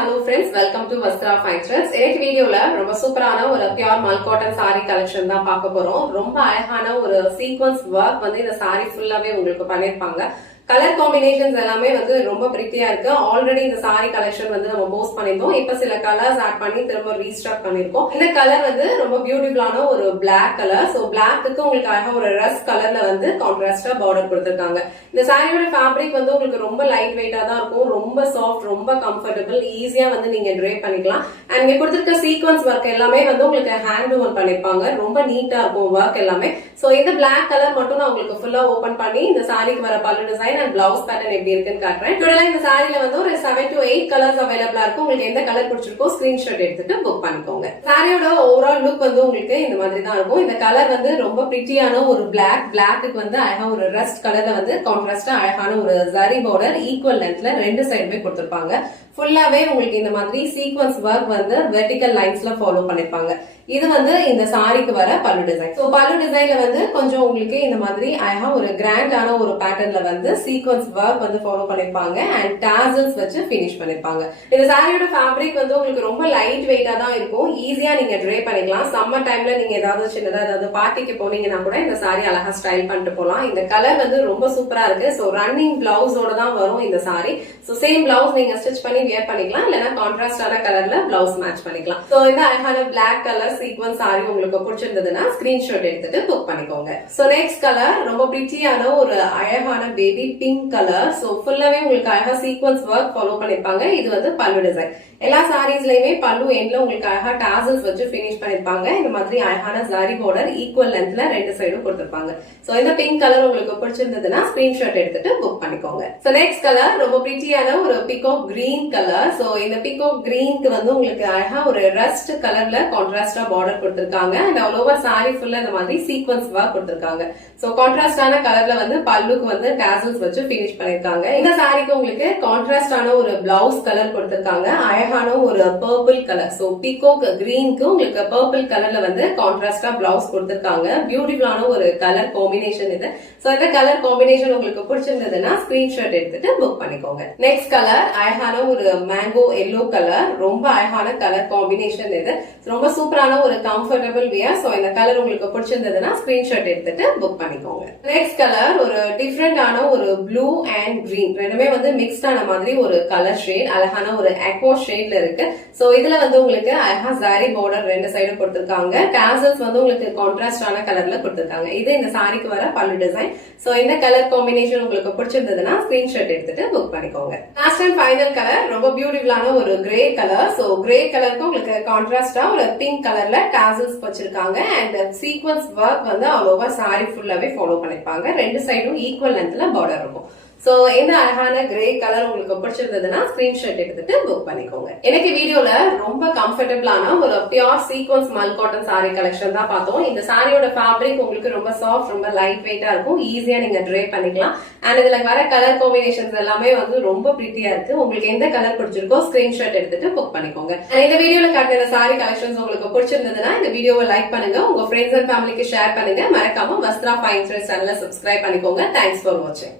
hello friends, welcome to Vastra Fine Threads. இன்னைக்கு வீடியோல ரொம்ப சூப்பரான ஒரு பியூர் மல் காட்டன் saree கலெக்ஷன் தான் பார்க்க போறோம். ரொம்ப அழகான ஒரு சீக்வென்ஸ் வர்க் வந்து இந்த saree ஃபுல்லாவே உங்களுக்கு பண்ணிருப்பாங்க. கலர் காம்பினேஷன்ஸ் எல்லாமே வந்து ரொம்ப பிரிட்டியா இருக்கு. ஆல்ரெடி இந்த சாரி கலெக்ஷன் வந்து நம்ம போஸ்ட் பண்ணிருந்தோம். இப்ப சில கலர்ஸ் ஆட் பண்ணி திரும்ப ரீஸ்டாக் பண்ணிருக்கோம். இந்த கலர் வந்து ரொம்ப பியூட்டிஃபுல்லான ஒரு பிளாக் கலர். சோ பிளாக்கு உங்களுக்கு அழகா ஒரு ரஸ்ட் கலர்ல வந்து கான்ட்ராஸ்டா பார்டர் கொடுத்திருக்காங்க. இந்த சாரியோட ஃபேப்ரிக் வந்து உங்களுக்கு ரொம்ப லைட் வெயிட்டா தான் இருக்கும். ரொம்ப சாஃப்ட், ரொம்ப கம்ஃபர்டபிள், ஈஸியா வந்து நீங்க ட்ரே பண்ணிக்கலாம். அண்ட் இங்க கொடுத்திருக்க சீக்வன்ஸ் ஒர்க் எல்லாமே வந்து உங்களுக்கு ஹேண்ட் ஓவர் பண்ணிருப்பாங்க. ரொம்ப நீட்டா இருக்கும் ஒர்க் எல்லாமே. சோ இந்த பிளாக் கலர் மட்டும் நான் உங்களுக்கு ஃபுல்லா ஓபன் பண்ணி இந்த சாரிக்கு வர பல்லு டிசைன் அண்ட் பிளவுஸ் பேட்டர்ன் எப்படி இருக்குன்னு காட்டுறேன். டோட்டலா இந்த சாரில வந்து ஒரு 7 to 8 கலர்ஸ் அவைலபிளா இருக்கும். உங்களுக்கு எந்த கலர் பிடிச்சிருக்கோ ஸ்கிரீன்ஷாட் எடுத்துட்டு புக் பண்ணிக்கோங்க. சாரியோட ஓவரால் லுக் வந்து உங்களுக்கு இந்த மாதிரி தான் இருக்கும். இந்த கலர் வந்து ரொம்ப பிரிட்டியான ஒரு பிளாக்கு வந்து அழகா ஒரு ரஸ்ட் கலர்ல வந்து கான்ட்ராஸ்டா அழகான ஒரு ஜரி பார்டர் ஈக்குவல் லென்த்ல ரெண்டு சைடுமே கொடுத்திருப்பாங்க. ஃபுல்லாவே உங்களுக்கு இந்த மாதிரி சீக்வன்ஸ் ஒர்க் வந்து வெர்டிகல் லைன்ஸ்ல ஃபாலோ பண்ணிருப்பாங்க. இது வந்து இந்த சாரிக்கு வர பல்லு டிசைன். சோ பல்லு டிசைன்ல வந்து கொஞ்சம் உங்களுக்கு இந்த மாதிரி அழகா ஒரு கிராண்டான ஒரு பேட்டர்ன்ல வந்து சீக்வன்ஸ் ஒர்க் வந்து ஃபாலோ பண்ணிருப்பாங்க அண்ட் டாசல்ஸ் வச்சு பினிஷ் பண்ணிருப்பாங்க. இந்த சாரியோட ஃபேப்ரிக் வந்து உங்களுக்கு ரொம்ப லைட் வெயிட்டா தான் இருக்கும். ஈஸியா நீங்க ட்ரே பண்ணிக்கலாம். சம்மர் டைம்ல நீங்க ஏதாவது சின்னதா ஏதாவது பார்ட்டிக்கு போனீங்கன்னா கூட இந்த சாரி அழகா ஸ்டைல் பண்ணிட்டு போலாம். இந்த கலர் வந்து ரொம்ப சூப்பரா இருக்கு. சோ ரன்னிங் பிளவுஸோட தான் வரும் இந்த சாரி. சோ சேம் பிளவுஸ் நீங்க ஸ்டிச் பண்ணி வியர் பண்ணிக்கலாம். இல்லைன்னா கான்ட்ராஸ்டான கலர்ல பிளவுஸ் மேட்ச் பண்ணிக்கலாம். சோ இந்த அழகான பிளாக் கலர் சீக்வன்ஸ் சாரி உங்களுக்கு பிடிச்சிருந்ததுன்னா ஸ்கிரீன்ஷாட் எடுத்துட்டு புக் பண்ணிக்கோங்க. சோ நெக்ஸ்ட் கலர் ரொம்ப பிரிட்டியான ஒரு அழகான பேபி பிங்க் கலர். சோ ஃபுல்லாவே உங்களுக்கு அழகா சீக்வன்ஸ் ஒர்க் ஃபாலோ பண்ணிருப்பாங்க. இது வந்து பல்லு டிசைன். எல்லா சாரீஸ்லயுமே பல்லு எண்ட்ல உங்களுக்கு அழகா டாசல்ஸ் வச்சு பினிஷ் பண்ணிருப்பாங்க. இந்த மாதிரி அழகான ஜரி பார்டர் ஈக்குவல் லென்த்ல ரெண்டு சைடும் கொடுத்திருப்பாங்க. சோ இந்த பிங்க் கலர் உங்களுக்கு பிடிச்சிருந்ததுன்னா ஸ்கிரீன்ஷாட் எடுத்துட்டு புக் பண்ணிக்கோங்க. சோ நெக்ஸ்ட் கலர் ரொம்ப பிரிட்டியான ஒரு பிகாக் கிரீன் கலர். சோ இந்த பிகாக் கிரீனுக்கு வந்து உங்களுக்கு அழகா ஒரு ரஸ்ட் கலர்ல கான்ட்ராஸ்டா பார்டர் கொடுத்திருக்காங்க. அண்ட் ஆல் ஓவர் சாரி ஃபுல்லா இந்த மாதிரி சீக்வன்ஸ் ஒர்க் கொடுத்திருக்காங்க. சோ கான்ட்ராஸ்டான கலர்ல வந்து பல்லுக்கு வந்து டாசல்ஸ் வச்சு பினிஷ் பண்ணிருக்காங்க. இந்த சாரிக்கு உங்களுக்கு கான்ட்ராஸ்டான ஒரு பிளவுஸ் கலர் கொடுத்திருக்காங்க. அழகான ஒரு பர்பிள் கலர். சோ பிகாக் கிரீனுக்கு உங்களுக்கு பர்பிள் கலர்ல வந்து கான்ட்ராஸ்டா பிளவுஸ் கொடுத்திருக்காங்க. பியூட்டிஃபுல்லான ஒரு கலர் காம்பினேஷன் இது. சோ இந்த கலர் காம்பினேஷன் உங்களுக்கு பிடிச்சிருந்ததுன்னா ஸ்கிரீன்ஷாட் எடுத்துட்டு புக் பண்ணிக்கோங்க. நெக்ஸ்ட் கலர் அழகான ஒரு மேங்கோ எல்லோ கலர். ரொம்ப அழகான கலர் காம்பினேஷன் இது. ரொம்ப சூப்பரான ஒரு கம்ஃபர்டபிள் வியர். சோ இந்த கலர் உங்களுக்கு பிடிச்சிருந்ததுன்னா ஸ்கிரீன்ஷாட் எடுத்துட்டு புக் பண்ணிக்கோங்க. நெக்ஸ்ட் கலர் ஒரு டிஃபரெண்டான ஒரு ப்ளூ அண்ட் கிரீன் ரெண்டுமே வந்து மிக்ஸ்ட் ஆன மாதிரி ஒரு கலர் ஷேட். அழகான ஒரு அக்வா ஷேட்ல இருக்கு. சோ இதுல வந்து உங்களுக்கு அழகா ஜரி பார்டர் ரெண்டு சைடும் கொடுத்திருக்காங்க. டாசல்ஸ் வந்து உங்களுக்கு கான்ட்ராஸ்டான கலர்ல கொடுத்திருக்காங்க. இது இந்த சாரிக்கு வர பல்லு டிசைன். சோ இந்த கலர் காம்பினேஷன் உங்களுக்கு பிடிச்சிருந்ததுன்னா ஸ்கிரீன்ஷாட் எடுத்துட்டு புக் பண்ணிக்கோங்க. லாஸ்ட் அண்ட் ஃபைனல் கலர் ரொம்ப பியூட்டிஃபுல்லான ஒரு கிரே கலர். சோ கிரே கலருக்கு உங்களுக்கு கான்ட்ராஸ்டா ஒரு பிங்க் கலர்ல டாசல்ஸ் வச்சிருக்காங்க. அண்ட் சீக்வன்ஸ் ஒர்க் வந்து ஆல் ஓவர் சாரி ஃபுல்லாவே ஃபாலோ பண்ணிருப்பாங்க. ரெண்டு சைடும் ஈக்குவல் லென்த்ல பார்டர் இருக்கும். சோ இந்த அழகான கிரே கலர் உங்களுக்கு பிடிச்சிருந்ததுன்னா ஸ்கிரீன்ஷாட் எடுத்துட்டு புக் பண்ணிக்கோங்க. எனக்கு வீடியோல ரொம்ப கம்ஃபர்டபிளான ஒரு பியூர் சீக்வன்ஸ் மல் காட்டன் சாரி கலெக்ஷன் தான் பார்த்தோம். இந்த சாரியோட ஃபேப்ரிக் உங்களுக்கு ரொம்ப சாஃப்ட், ரொம்ப லைட் வெயிட்டா இருக்கும். ஈஸியா நீங்க ட்ரே பண்ணிக்கலாம். அண்ட் இதுல வர கலர் காம்பினேஷன்ஸ் எல்லாமே வந்து ரொம்ப பிரிட்டியா இருக்கு. உங்களுக்கு எந்த கலர் பிடிச்சிருக்கோ ஸ்கிரீன்ஷாட் எடுத்துட்டு புக் பண்ணிக்கோங்க. இந்த வீடியோல காட்டின இந்த சாரி கலெக்ஷன்ஸ் உங்களுக்கு பிடிச்சிருந்ததுன்னா இந்த வீடியோவை லைக் பண்ணுங்க, உங்க ஃப்ரெண்ட்ஸ் அண்ட் ஃபேமிலிக்கு ஷேர் பண்ணுங்க. மறக்காம வஸ்த்ரா ஃபைன் த்ரெட்ஸ் சேனலை சப்ஸ்கிரைப் பண்ணிக்கோங்க. தேங்க்ஸ் ஃபார் வாட்சிங்.